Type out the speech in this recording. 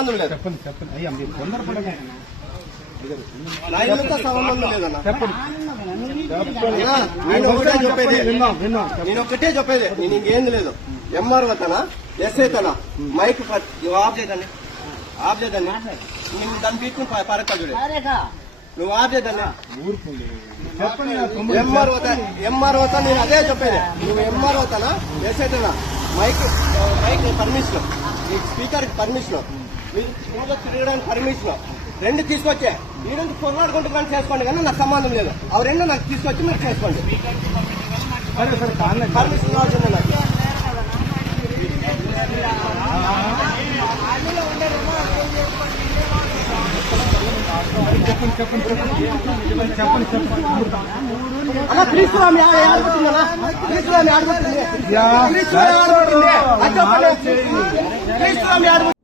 సంబంధం లేదు. చెప్పండి అయ్యా, మీరు తొందరపడగా నా ఇల్లుతో సంబంధం లేదన్నా. నేను ఒకటే చెప్పేది, నేను ఇంకేంది లేదు. ఎంఆర్ఓ తన ఎస్ఐ తన మైక్ ఆఫ్ చేయదండి, ఆఫ్ చేయదండి. నేను దాన్ని తీసుకుని పరకాడు నువ్వు ఆఫ్ చేయదండి. ఎంఆర్ఓ తో నేను అదే చెప్పేది. నువ్వు ఎంఆర్ఓ తన ఎస్ఐ తన మైక్ పర్మిషన్, స్పీకర్ పర్మిషన్, మీరు తిరగడానికి పర్మిషన్ రెండు తీసుకొచ్చే. ఈ రెండు కొట్లాడుకుంటూ కానీ చేసుకోండి, కానీ నాకు సంబంధం లేదు. అవి రెండు నాకు తీసుకొచ్చి మీరు చేసుకోండి. పర్మిషన్ కావాల్సిందే నాకు. అలా శ్రీస్వామి ఆడుకుంటుందన్నా, శ్రీస్వామి ఆడుకుంటుంది, శ్రీస్వామి ఆడుకుంటుంది.